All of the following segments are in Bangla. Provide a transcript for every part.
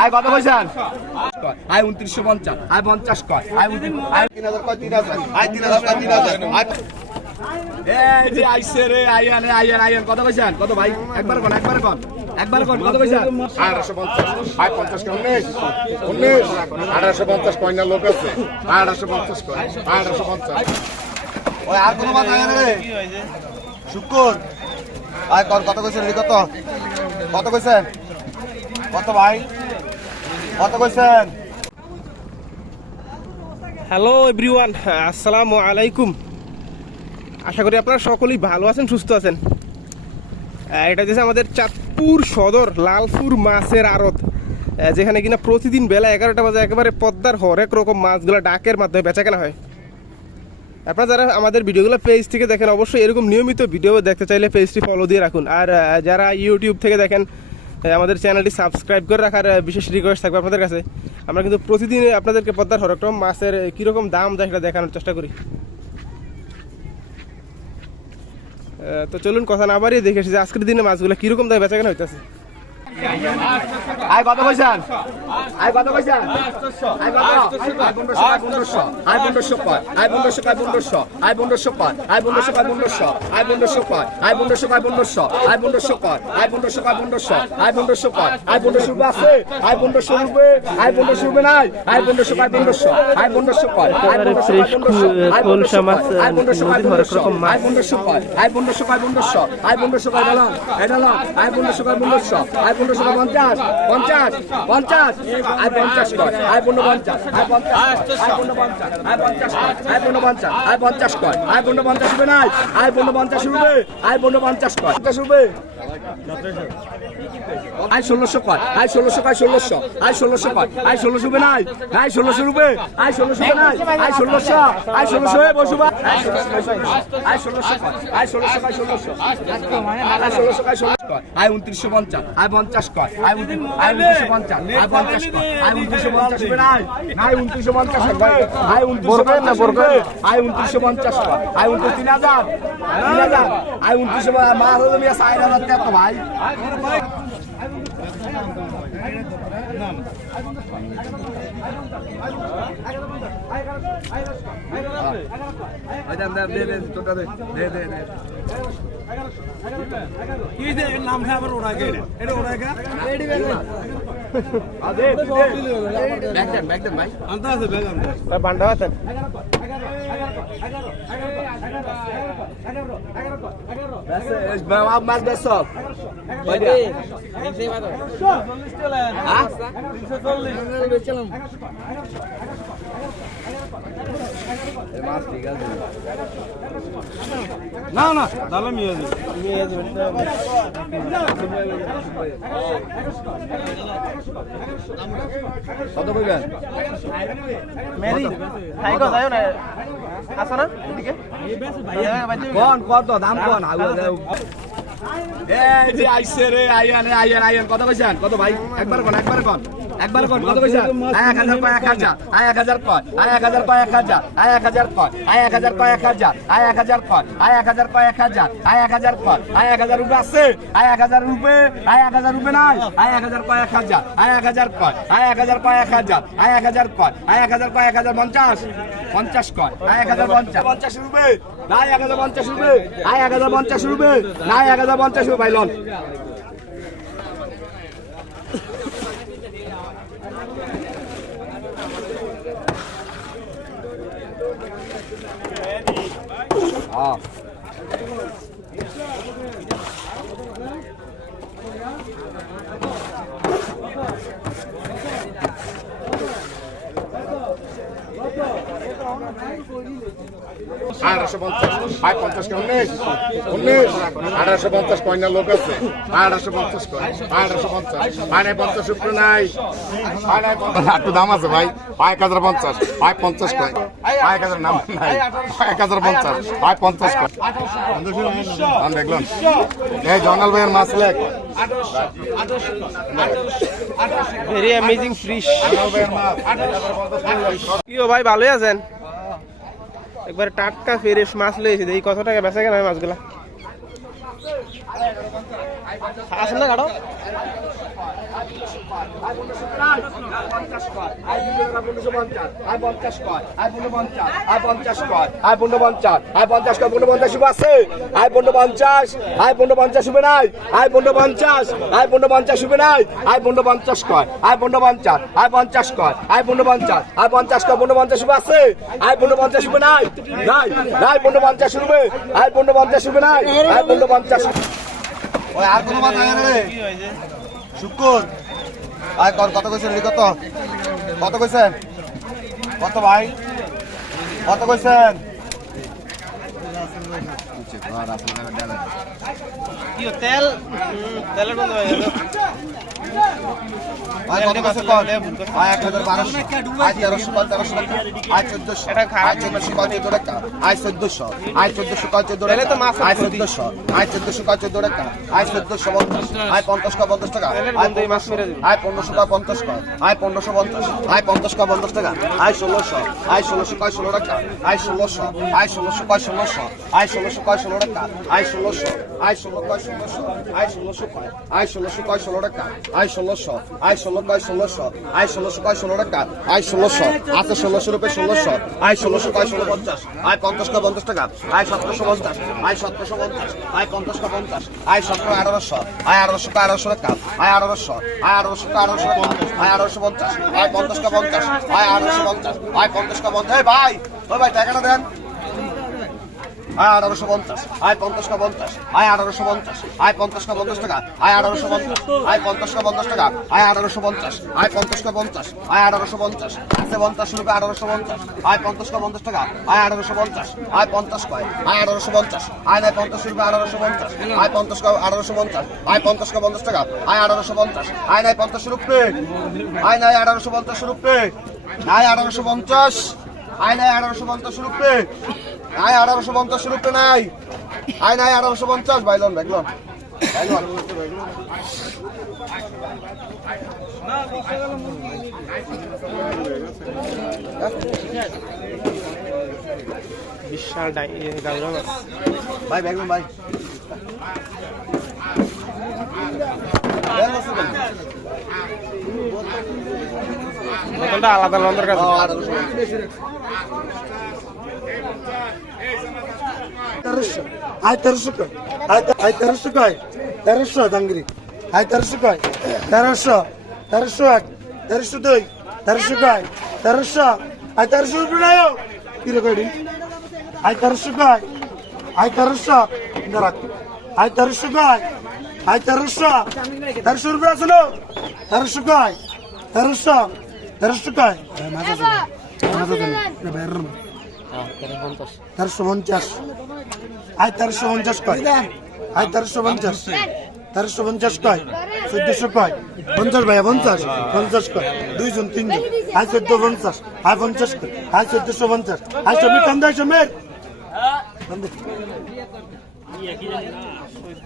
আয় কত কইছেন আয় উনত্রিশশো পঞ্চাশ। আয় পঞ্চাশ কয় আয় তিন হাজার কয় তিন হাজার। আয় তিন হাজার কয় তিন হাজার। আয় কত কইছেন কত ভাই? একবার কোন একবার কোন একবার কোন কত কইছেন আঠারোশো পঞ্চাশ। আয় পঞ্চাশ উনিশ। উনিশ। আঠারোশো পঞ্চাশ কয়না লোক আছে। আঠারোশো পঞ্চাশ কয় আঠারোশো পঞ্চাশ। ওই আর কোনো কথা নাই রে। শুক্র আয় কর কত কইছেন কত কত কইছেন? কত ভাই? কত কইছেন? হ্যালো এভরিওয়ান আসসালামু আলাইকুম। আশা করি আপনারা সকলেই ভালো আছেন, সুস্থ আছেন। এটা হচ্ছে আমাদের চাঁদপুর সদর, লালপুর মাছের আড়ত যেখানে কিনা প্রতিদিন বেলা এগারোটা বাজে একেবারে পদ্মার হরেক রকম মাছগুলো ডাকের মাধ্যমে বেচা কেনা হয়। আপনারা যারা আমাদের ভিডিওগুলো পেজ থেকে দেখেন, অবশ্যই এরকম নিয়মিত ভিডিও দেখতে চাইলে পেজটি ফলো দিয়ে রাখুন। আর যারা ইউটিউব থেকে দেখেন আমাদের চ্যানেলটি সাবস্ক্রাইব করে রাখার বিশেষ রিকোয়েস্ট থাকবে আপনাদের কাছে। আমরা কিন্তু প্রতিদিন আপনাদেরকে পদ্মার হরেক রকম মাছের কীরকম দাম দেয় সেটা দেখানোর চেষ্টা করি। তো চলুন, কথা না বাড়িয়ে দেখে এসেছি আজকের দিনে মাছগুলো কীরকম দেয় বেচা কেনা হইতেছে। আয় কত কইছেন আয় কত কইছেন আয় কত আয় পনেরোশো আয় পনেরোশো আয় পনেরোশো কয় আয় পনেরোশো কয় পনেরোশো আয় পনেরোশো কয় আয় পনেরোশো কয় পনেরোশো আয় পনেরোশো কয় আয় পনেরোশো কয় পনেরোশো আয় পনেরোশো কয় আয় পনেরোশো কয় পনেরোশো আয় পনেরোশো কয় আয় পনেরোশো রুপে আছে আয় পনেরোশো রুপে আয় পনেরোশো রুপে নাই আয় পনেরোশো কয় পনেরোশো আয় পনেরোশো কয় আয় পনেরোশো কয় পনেরোশো আয় পনেরোশো কয় আয় পনেরোশো কয় পনেরোশো আয় পনেরোশো কয় আয় পনেরোশো কয় পনেরোশো আয় পনেরোশো কয় ডালান এই ডালান আয় পনেরোশো কয় পনেরোশো আয় পনেরোশো কয় পঞ্চাশ পঞ্চাশ পঞ্চাশ আয় পঞ্চাশ কয় আয় পঞ্চাশ আয় পঞ্চাশ আয় পঞ্চাশ আয় পঞ্চাশ আয় পঞ্চাশ আয় পঞ্চাশ কয় আয় পনেরো পঞ্চাশ রুপে নাই আয় পনেরো পঞ্চাশ রুপে আয় পনেরো পঞ্চাশ কয় পঞ্চাশ রুপে আয় ষোলোশো কয় আয় ষোলোশো কয় ষোলোশো আয় ষোলোশো কয় আয় ষোলোশো রুপে নাই আয় ষোলোশো রুপে আয় ষোলোশো রুপে নাই আয় ষোলোশো আয় ষোলোশো হয়ে বসুবা আয় ষোলোশো কয় আয় ষোলোশো কয় ষোলোশো আয় ষোলোশো কয় ষোলোশো কয় আয় উনত্রিশশো পঞ্চাশ আয় পঞ্চাশ কয় আয় আয় উনত্রিশশো পঞ্চাশ আয় পঞ্চাশ কয় আয় উনত্রিশশো পঞ্চাশ নাই উনত্রিশশো পঞ্চাশ আয় উনত্রিশশো পঞ্চাশ আয় উনত্রিশশো পঞ্চাশ কয় আয় উনত্রিশ তিন হাজার তিন হাজার। আয় উনত্রিশশো মাছ হলো মিয়া চার হাজার টাকা ভাই। নাম বান্ডা আছেন মাছ বেশ সব আছে না না তাহলে মিয়া কত কইবেন? মেরি খাইকো যাও না। আসো না এদিকে। কোন কত দাম কোন? এই যে আইসে রে আইয়ান আইয়ান আইয়ান কত কইছেন? কত ভাই? একবার কোন একবার কোন। একবার কত কইছেন আয় এক হাজার কয় এক হাজার আয় এক হাজার কয় আয় এক হাজার কয় এক হাজার আয় এক হাজার কয় আয় এক হাজার কয় এক হাজার আয় এক হাজার কয় আয় এক হাজার কয় এক হাজার আয় এক হাজার কয় আয় এক হাজার রুপে আছে আয় এক হাজার রুপে আয় এক হাজার রুপে নাই আয় এক হাজার কয় এক হাজার আয় এক হাজার কয় আয় এক হাজার কয় এক হাজার আয় এক হাজার কয় আয় এক হাজার কয় এক হাজার পঞ্চাশ পঞ্চাশ কয় আয় এক হাজার পঞ্চাশ পঞ্চাশ রুপে নাই এক হাজার পঞ্চাশ রুপে আয় এক হাজার পঞ্চাশ রুপে নাই এক হাজার পঞ্চাশ রুপে ভাই লন আঠারোশো পঞ্চাশ আয় পঞ্চাশ পঞ্চাশ কয়না লোক আছে? আঠারোশো পঞ্চাশ কয়। আঠারোশো পঞ্চাশ। আয় নাই পঞ্চাশ, উপরে নাই। নাই পঞ্চাশ। দাম আছে ভাই। এক হাজার পঞ্চাশ। আয় পঞ্চাশ কয়। এক হাজার নাম এক হাজার পঞ্চাশ। আয় পঞ্চাশ কয় দেখলাম। এই জনাল ভাইয়ের মাছ লেখ। ভেরি অ্যামেজিং ভাই ভালোই আছেন? একবার টাটকা ফ্রেশ মাছ লয়েছি এই কত টাকা বেচা কেন মাছগুলা। আসেন না কাটো আই পনেরোশো কয় আই পনেরোশো প্রায় আই পঞ্চাশ কয় আই দুশো পঞ্চাশ আই পঞ্চাশ কয় আই পঞ্চাশ আই পঞ্চাশ কয় আই পঞ্চাশ আই পঞ্চাশ কয় পনেরো পঞ্চাশ আছে আই পনেরো পঞ্চাশ আই পনেরো পঞ্চাশ শুভে নাই আই পনেরো পঞ্চাশ আই পনেরো পঞ্চাশ শুভে নাই আই পনেরো পঞ্চাশ কয় আই পনেরো পঞ্চাশ আই পঞ্চাশ কয় আই পনেরো পঞ্চাশ আই পঞ্চাশ কয় পনেরো পঞ্চাশ শুভ আছে আই পনেরো পঞ্চাশ শুভে নাই নাই নাই পনেরো পঞ্চাশ শুভে আই পনেরো পঞ্চাশ শুভে নাই আই পনেরো পঞ্চাশ ওই আর কোনো মাথা শুকুর ভাই কর কত কইছেন কত? কত কইছেন? কত ভাই? কত কইছেন? কি তেল? তেলের বন্ধ হয়ে গেল। আয় চোদ্দশো। আয় চোদ্দশো কল চোদ্দ আয় চোদ্দশো। আয় চোদ্দশো কল চোদ্দ টাকা। আয়। চোদ্দশো। পঞ্চাশ। আয় পঞ্চাশ কল পঞ্চাশ টাকা। আয় পনেরোশো কয় পঞ্চাশ কয়। আয় পনেরোশো পঞ্চাশ। আয় পঞ্চাশ কয় পঞ্চাশ টাকা। আয় ষোলোশো। আয় ষোলোশো কয় ষোলো টাকা। আয় ষোলোশো। আয় ষোলোশো কয় ষোলোশো। আয় ষোলোশো কয় ষোলো টাকা। আয় ষোলোশো। আয় ষোলো কয় ষোলোশো। আয় ষোলোশো কয়। আয় ষোলোশো কয় ষোলো টাকা। আয় ষোলোশো আয় ষোলো কয় ষোলোশো আয় ষোলোশো কয় ষোলো টাকা? আয় ষোলোশো আছে ষোলোশো রুপে ষোলোশো আয় ষোলোশো কয় ষোলো পঞ্চাশ, আয় পঞ্চাশ পঞ্চাশ টাকা, আয় সতেরোশো পঞ্চাশ, আয় সতেরোশো পঞ্চাশ, আয় পঞ্চাশ পঞ্চাশ, আয় সতেরো আঠারোশো, আয় আঠারোশো কয় আঠারোশো টাকা, আয় আঠারোশো আয় আঠারোশো কয় আঠারোশো আয় আঠারোশো পঞ্চাশ, আয় পঞ্চাশ পঞ্চাশ, আয় আঠারোশো পঞ্চাশ, আয় পঞ্চাশ পঞ্চাশ ভাই ভাই, টাকাটা দেন। আয় আঠারোশো পঞ্চাশ আয় পঞ্চাশ কা পঞ্চাশ আয় আঠারোশো পঞ্চাশ আয় পঞ্চাশ কা পঞ্চাশ টাকা আয় আঠারোশো পঞ্চাশ আয় পঞ্চাশ কা পঞ্চাশ টাকা আয় আঠারোশো পঞ্চাশ আয় পঞ্চাশ কা পঞ্চাশ আয় আঠারোশো পঞ্চাশ আছে পঞ্চাশ রুপে আঠারোশো পঞ্চাশ আয় পঞ্চাশ কা পঞ্চাশ টাকা আয় আঠারোশো পঞ্চাশ আয় পঞ্চাশ কয় আয় আঠারোশো পঞ্চাশ আয় নাই পঞ্চাশ রুপে আঠারোশো পঞ্চাশ আয় পঞ্চাশ আঠারোশো পঞ্চাশ আয় পঞ্চাশ কা পঞ্চাশ টাকা আয় আঠারোশো পঞ্চাশ আয় নাই পঞ্চাশ রুপে আয় নাই আঠারোশো পঞ্চাশ রুপে আয় আঠারোশো পঞ্চাশ আয় আঠারোশো পঞ্চাশ রুপে আয় আঠারোশো পঞ্চাশ রুপে নাই। আয় নাই আঠারোশো পঞ্চাশ বাইলন দেখলাম বিশাল ভাই দেখলাম ভাই। আলাদা লন্ডর কাছে। তেরোশো আয় তেরোশো কয় আয় তেরোশো কয় তেরোশো দাঙ্গিরি আয় তেরোশো কয় তেরোশো তেরোশো এক তেরোশো দুই তেরোশো কয় তেরোশো আয় তেরোশো রুপি নাই কিরে কয়ডি আয় তেরোশো কয় আয় তেরোশো রাখ আয় তেরোশো কয় আয় তেরোশো তেরোশো রুপি না তেরোশো কয় তেরোশো তেরোশো কয় মাঝে মাঝে তেরোশো পঞ্চাশ। আয় তেরোশো পঞ্চাশ কয়। আয় তেরোশো পঞ্চাশ। তেরোশো পঞ্চাশ কয়। চোদ্দশো কয়। পঞ্চাশ ভাইয়া পঞ্চাশ। পঞ্চাশ কয়। দুইজন তিনজন। আয় চোদ্দ পঞ্চাশ। আয় পঞ্চাশ কয়। আয় চোদ্দশো পঞ্চাশ। আয় সমীর কান্দা সমীর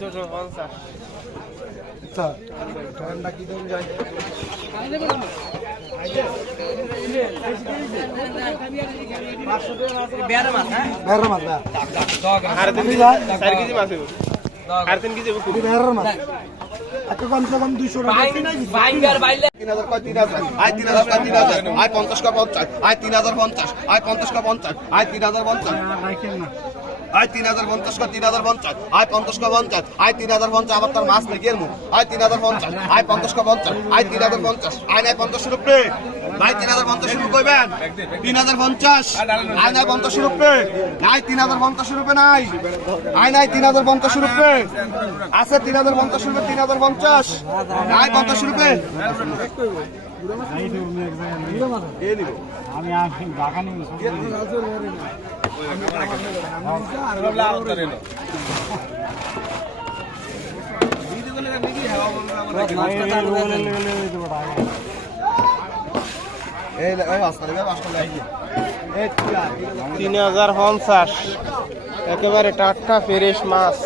চোদ্দশো পঞ্চাশ। একটা কমসে কম দুইশো আয় তিন হাজার কয় তিন হাজার। আয় পঞ্চাশ কা পঞ্চাশ। আয় তিন হাজার পঞ্চাশ। আয় পঞ্চাশ কা পঞ্চাশ। আয় তিন হাজার পঞ্চাশ। আয় তিন হাজার পঞ্চাশ তিন হাজার পঞ্চাশ আয় পঞ্চাশ পঞ্চাশ আয় তিন হাজার পঞ্চাশ আবার তার মাছ নাকি এর মুখ আয় তিন হাজার পঞ্চাশ আয় পঞ্চাশ পঞ্চাশ আয় তিন হাজার পঞ্চাশ আয় নাই পঞ্চাশ রুপে ভাই তিন হাজার পঞ্চাশ রুপে কইবেন তিন হাজার পঞ্চাশ আয় নাই পঞ্চাশ রুপে নাই তিন হাজার পঞ্চাশ রুপে নাই আয় নাই তিন হাজার পঞ্চাশ রুপে আছে তিন হাজার পঞ্চাশ তিন হাজার পঞ্চাশ নাই পঞ্চাশ রুপে আসলে আসলে এই তিন হাজার পঞ্চাশ। একেবারে টাটকা ফ্রেশ মাছ।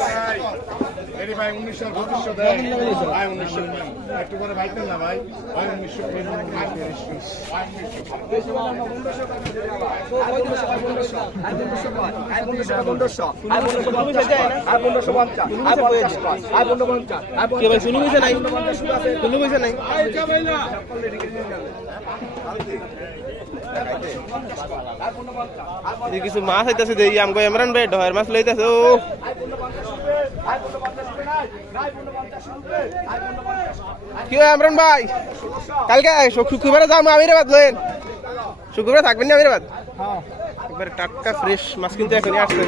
বাইরে ভাই উনিশশো পঁচিশশো দেয় ভাই উনিশশো একটু করে ভাইতেন না ভাই ভাই উনিশশো শুনি বুঝে নাই শুনি বুঝে নাই কিছু মাছ হইতাছে যে আমগো ইমরান ভাই ডয়ের মাছ লইতাছে ও। কি হয় ইমরান ভাই? কালকে শুক- শুক্রবারে যাব আমিরাবাদ লইন। শুক্রবারে থাকবেন না আমিরাবাদ? একবারে টাটকা ফ্রেশ মাছ কিন্তু এখনই আসছে।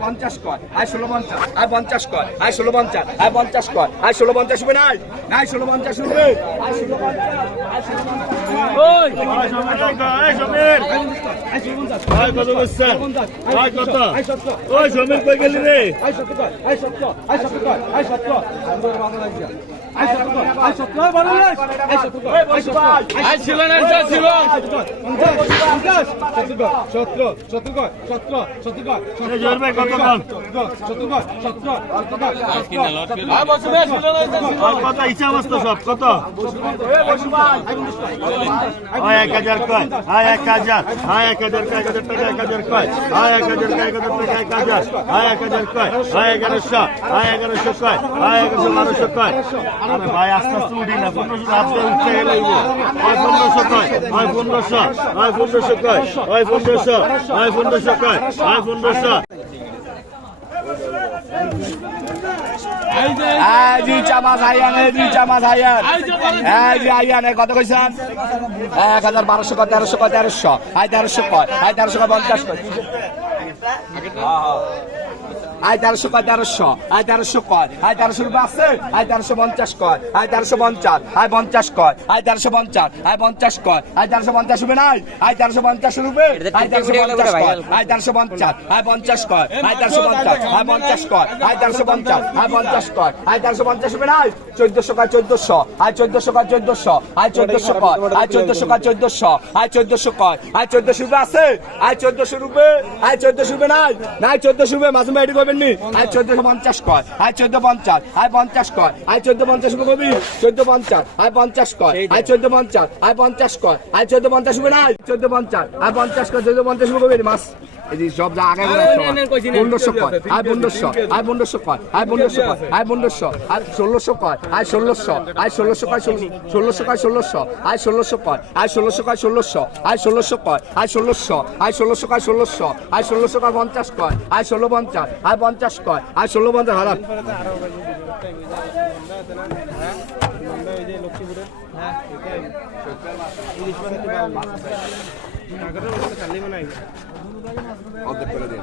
পঞ্চাশ কর আয় ষোলো পঞ্চাশ আয় পঞ্চাশ কর আয় ষোলো পঞ্চাশ আয় পঞ্চাশ কর আয় ষোলো পঞ্চাশ রুপে নাই নাই ষোলো পঞ্চাশ রুপে আয় ষোলো পঞ্চাশ আয় আয় আয় কত এক হাজার কয় হয় এক হাজার হয় এক হাজার কয় হাজার টাকা এক হাজার কয় হয় এক হাজার কয় হাজার টাকা এক হাজার হয় এক হাজার কয় এগারোশো এগারোশো কয় এগারোশো বারোশো কয় ভাই আস্তে আস্তে উঠি না। পনেরোশো আপনি উঠে গেলে পনেরোশো কয়? পনেরোশো। পনেরোশো কয়? পনেরোশো। পনেরোশো কয়? পনেরোশো। এই জি চামাজ হাইয়ান এই জি চামাজ হাইয়ান এই জি হাইয়ান এই কত কইছেন? এক হাজার বারোশো কয় তেরোশো কয় তেরোশো। আয় তেরোশো কয়। আয় তেরোশো কয় পঞ্চাশ কয়। আয় তেরোশো কয় তেরোশো আয় তেরোশো কয় আয় তেরোশো রুপে আছে আয় তেরোশো পঞ্চাশ কয় আয় তেরোশো পঞ্চাশ আয় পঞ্চাশ কয় আয় তেরোশো পঞ্চাশ আয় পঞ্চাশ কয় আয় তেরোশো পঞ্চাশ রুপে নাই আয় তেরোশো পঞ্চাশ রুপে আয় তেরোশো পঞ্চাশ কয় আয় তেরোশো পঞ্চাশ আয় পঞ্চাশ কয় আয় তেরোশো পঞ্চাশ আয় পঞ্চাশ কয় আয় তেরোশো পঞ্চাশ আয় পঞ্চাশ কয় আয় তেরোশো পঞ্চাশ রুপে নাই চোদ্দশো কয় চোদ্দশো আয় চোদ্দশো কয় চোদ্দশো আয় চোদ্দশো কয় আয় চোদ্দশো কয় চোদ্দশো আয় চোদ্দশো কয় আয় চোদ্দশো রুপে আছে আয় চোদ্দশো রুপে আয় চোদ্দশো রুপে নাই নাই চোদ্দশো রুপে মাঝে মাঝে করবেন নি আয় চোদ্দশো পঞ্চাশ কয় আয় চোদ্দ পঞ্চাশ। আয় পঞ্চাশ কয় আয় চোদ্দ পঞ্চাশ কবি। চোদ্দ পঞ্চাশ। আয় পঞ্চাশ কয় আয় চোদ্দ পঞ্চাশ। আয় পঞ্চাশ কয় আয় চোদ্দ পঞ্চাশ নাই চোদ্দ পঞ্চাশ। আয় পঞ্চাশ কয় চোদ্দ পঞ্চাশ কবি। মাছ এই যে সব যা আগে পনেরোশো কয়। আয় পনেরোশো আয় পনেরোশো কয় আয় পনেরোশো কয় আয় পনেরোশো আয় ষোলোশো কয় আয় ষোলোশো আয় ষোলোশো কয় ষোলোশো কয় ষোলোশো আয় ষোলোশো কয় আয় ষোলোশো কয় ষোলোশো আয় ষোলোশো কয় আয় ষোলোশো আয় ষোলোশো কয় ষোলোশো আয় ষোলোশো কয় পঞ্চাশ কয় আয় ষোলো পঞ্চাশ আয় পঞ্চাশ কয় আয় ষোলো পঞ্চাশ হারান। অর্ধেক করে দিন।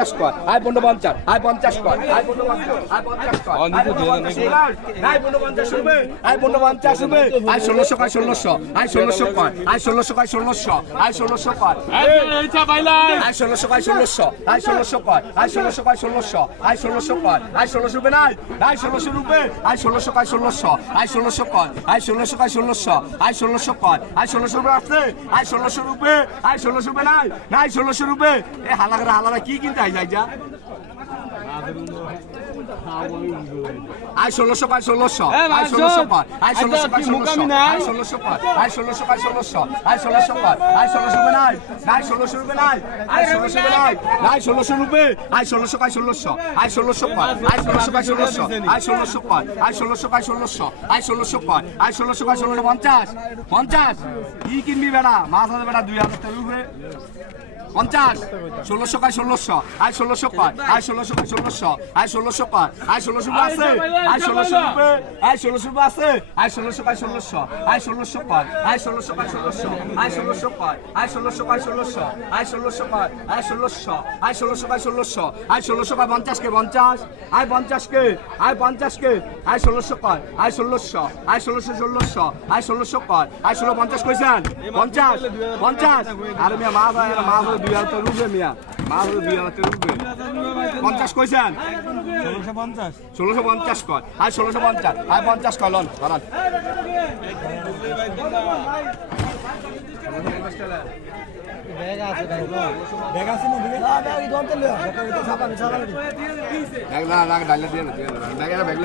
কয় আয় পনেরো পঞ্চাশ আয় পঞ্চাশ কয় আয় পনেরো পঞ্চাশ আয় পঞ্চাশ কয় আয় পনেরো পঞ্চাশ রুপে আয় পনেরো পঞ্চাশ রুপে আয় ষোলোশো কয় ষোলোশো আয় ষোলোশো কয় আয় ষোলোশো কয় ষোলোশো আয় ষোলোশো কয় আয় ষোলোশো কয় ষোলোশো আয় ষোলোশো কয় আয় ষোলোশো কয় ষোলোশো আয় ষোলোশো কয় আয় ষোলোশো রুপে নাই আয় ষোলোশো রুপে আয় ষোলোশো কয় ষোলোশো আয় ষোলোশো কয় আয় ষোলোশো কয় ষোলোশো আয় ষোলোশো কয় আয় ষোলোশো রুপে আছে আয় ষোলোশো রুপে আয় ষোলোশো রুপে নাই নাই ষোলোশো রুপে এ হালাকারা হালারা কি কিনতে আই যাই যা। আয় ষোলোশো পায় ষোলোশো আয় ষোলোশো পায় আয় ষোলোশো পায় ষোলোশো আয় ষোলোশো পায় আয় ষোলোশো পায় ষোলোশো আয় ষোলোশো পায় আয় ষোলোশো রুপে নাই নাই ষোলোশো রুপে নাই আয় ষোলোশো রুপে নাই নাই ষোলোশো রুপে আয় ষোলোশো পায় ষোলোশো আয় ষোলোশো পায় আয় ষোলোশো পায় ষোলোশো আয় ষোলোশো পায় আয় ষোলোশো পায় ষোলোশো আয় ষোলোশো পায় আয় ষোলোশো পায় ষোলোশো পঞ্চাশ পঞ্চাশ কি কিনবি বেড়া মাছ আছে বেড়া দুই হাজার টাকা রুপে পঞ্চাশ ষোলোশো কয় ষোলোশো আয় ষোলোশো কয় আয় ষোলোশো কয় ষোলোশো আয় ষোলোশো কয় আয় ষোলোশো আছে। আয় ষোলোশো রুপে আয় ষোলোশো আছে আয় ষোলোশো কয় ষোলোশো আয় ষোলোশো কয় আয় ষোলোশো কয় ষোলোশো আয় ষোলোশো কয় আয় ষোলোশো কয় ষোলোশো আয় ষোলোশো কয় আয় ষোলোশো আয় ষোলোশো কয় ষোলোশো আয় ষোলোশো কয় পঞ্চাশ কে পঞ্চাশ। আয় পঞ্চাশ কে আয় পঞ্চাশ কে। আয় ষোলোশো কয় আয় ষোলোশো। আয় ষোলোশো ষোলোশো আয় ষোলোশো কয় আয় ষোলো পঞ্চাশ কইছেন পঞ্চাশ। পঞ্চাশ আরে মিয়া মা ভাই মা হলো দুই হাজার রুপে মিয়া। মা হলো দুই হাজার রুপে পঞ্চাশ কইছেন? ষোলোশো পঞ্চাশ। কয়। আয় ষোলোশো পঞ্চাশ। আয় পঞ্চাশ কয় লন লন ব্যাগ না না ডাইলে দিয়ে না ব্যাগ ব্যাগ